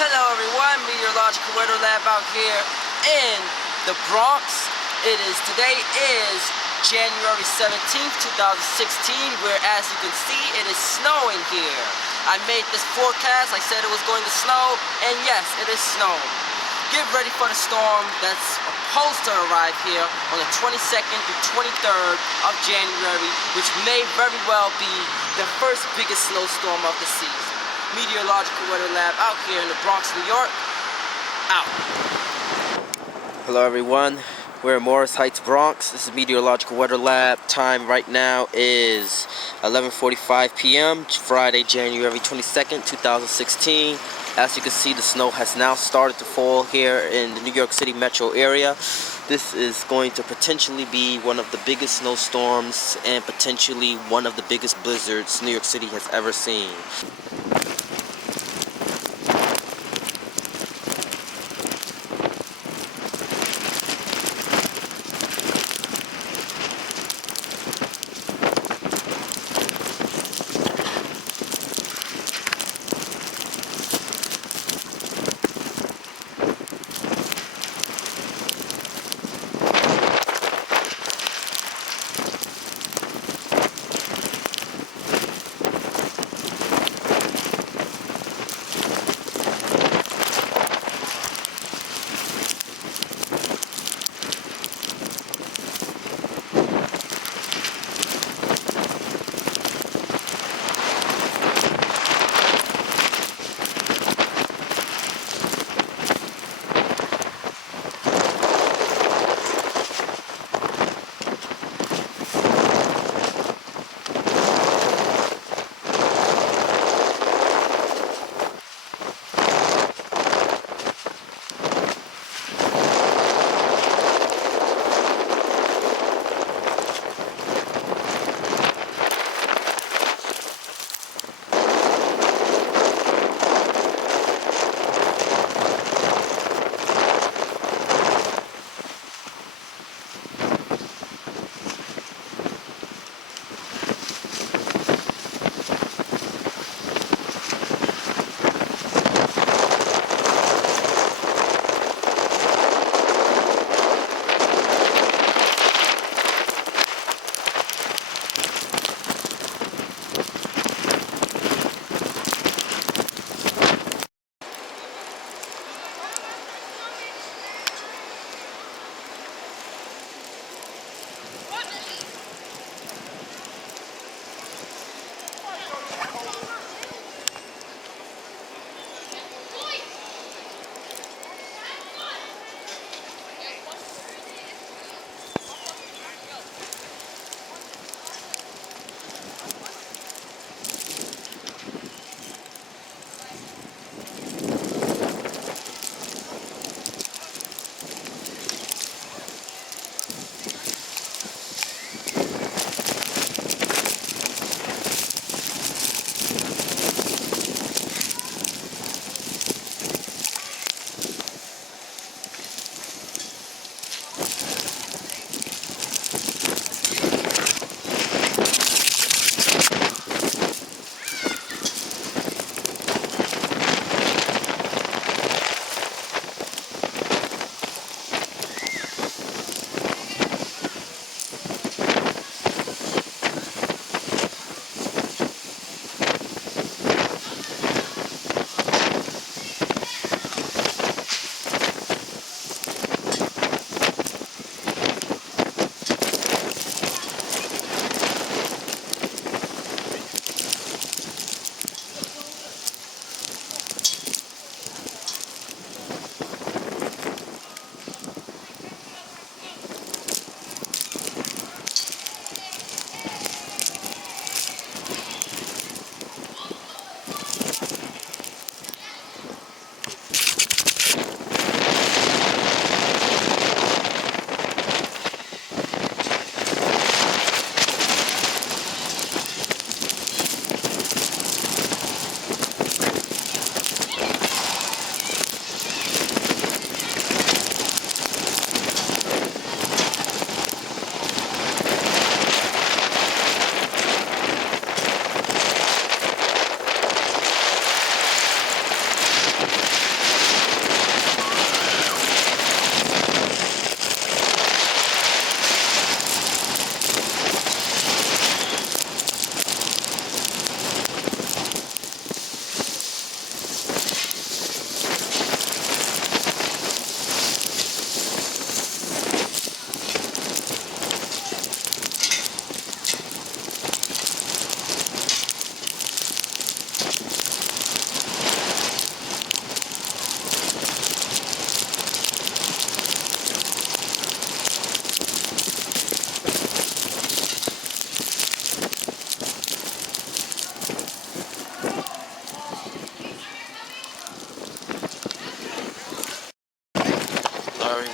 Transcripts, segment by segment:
Hello everyone, Meteorological Weather Lab out here in the Bronx. Today is January 17th, 2016, where as you can see, it is snowing here. I made this forecast, I said it was going to snow, and yes, it is snowing. Get ready for the storm that's supposed to arrive here on the 22nd through 23rd of January, which may very well be the first biggest snowstorm of the season. Meteorological Weather Lab out here in the Bronx, New York. Out. Hello everyone, we're in Morris Heights, Bronx. This is Meteorological Weather Lab. Time right now is 11:45 p.m. Friday, January 22nd, 2016. As you can see, the snow has now started to fall here in the New York City metro area. This is going to potentially be one of the biggest snowstorms and potentially one of the biggest blizzards New York City has ever seen.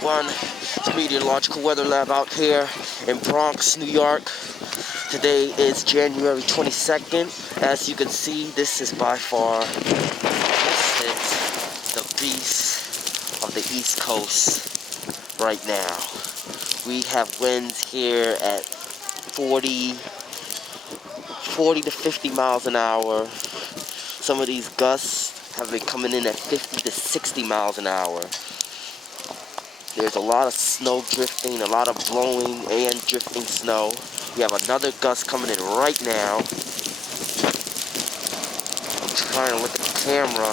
everyone. It's Meteorological Weather Lab out here in Bronx, New York. Today is January 22nd. As you can see, this is by far, this is the beast of the East Coast right now. We have winds here at 40 to 50 miles an hour. Some of these gusts have been coming in at 50 to 60 miles an hour. There's a lot of snow drifting, a lot of blowing and drifting snow. We have another gust coming in right now. I'm trying to look at the camera.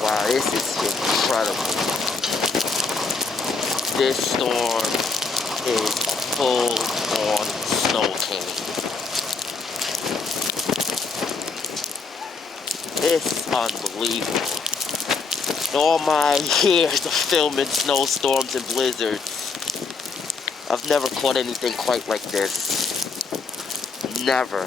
Wow, this is incredible. This storm is a full-on snow king. It's unbelievable. All my years of filming snowstorms and blizzards, I've never caught anything quite like this. Never.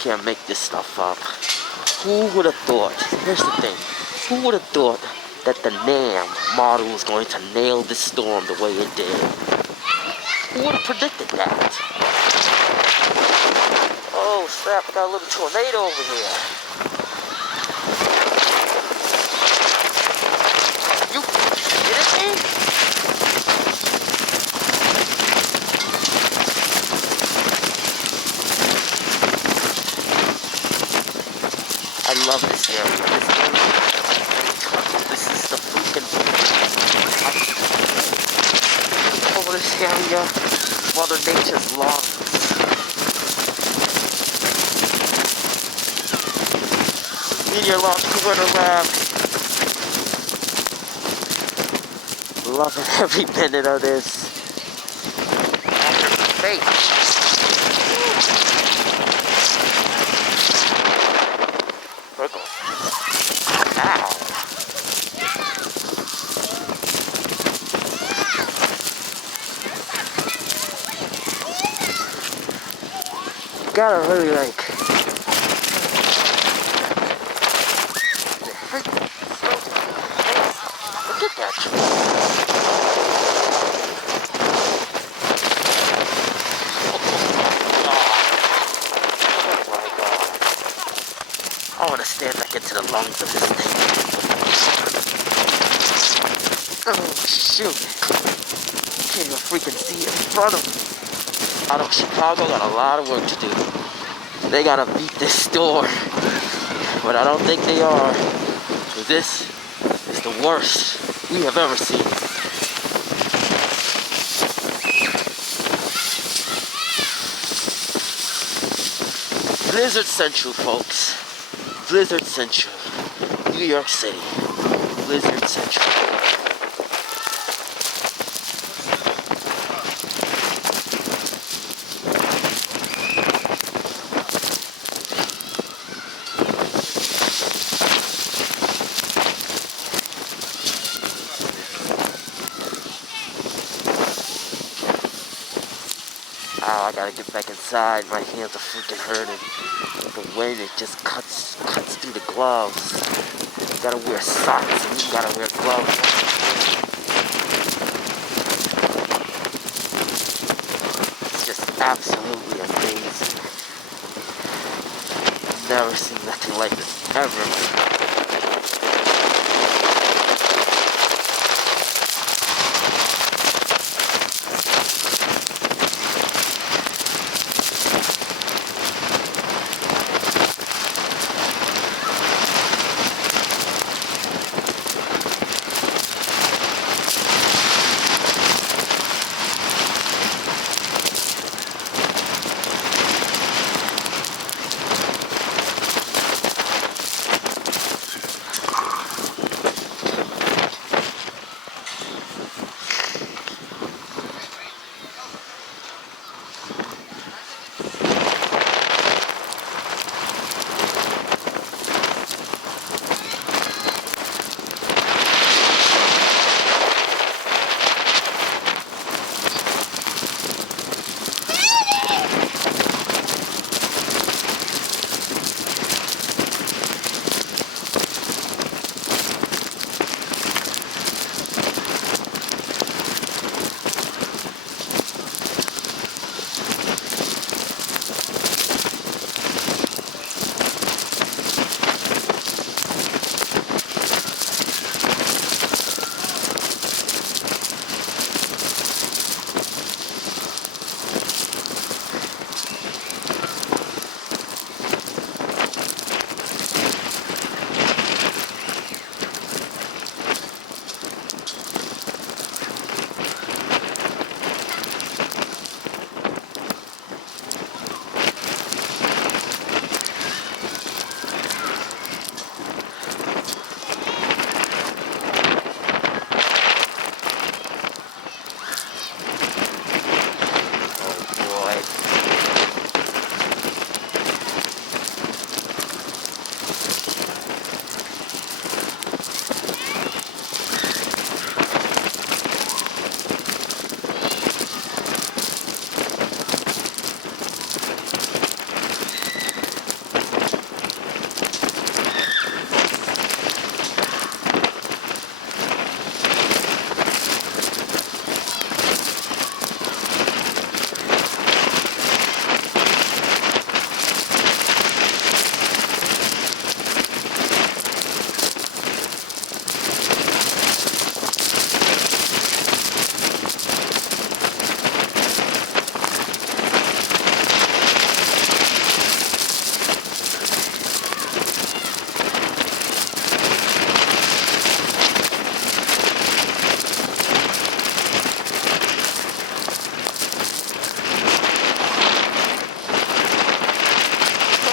can't make this stuff up. Who would have thought? Here's the thing. Who would have thought that the NAM model was going to nail this storm the way it did? Who would have predicted that? Oh snap, I got a little tornado over here. You kidding me? I love this area. This is the freaking over this area. Mother Nature's lungs. Meteorological weather lab. Loving every minute of this. After space. Circle. Ow. Gotta really like. Look at that tree. I want to stand back into the lungs of this thing. Oh, shoot. Can't even freaking see it in front of me. Out of Chicago got a lot of work to do. They gotta beat this storm. But I don't think they are. So this is the worst we have ever seen. Blizzard Central, folks. Blizzard Central, New York City, Blizzard Central. Oh, I gotta get back inside. My hands are freaking hurting. The wind, it just cuts through the gloves. You gotta wear socks and you gotta wear gloves. It's just absolutely amazing. Never seen nothing like this ever.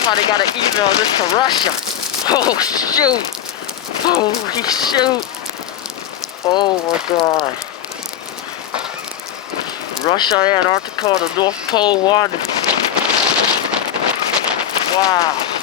probably gotta email this to Russia. Oh shoot! Holy shoot! Oh my god. Russia, Antarctica, the North Pole 1. Wow.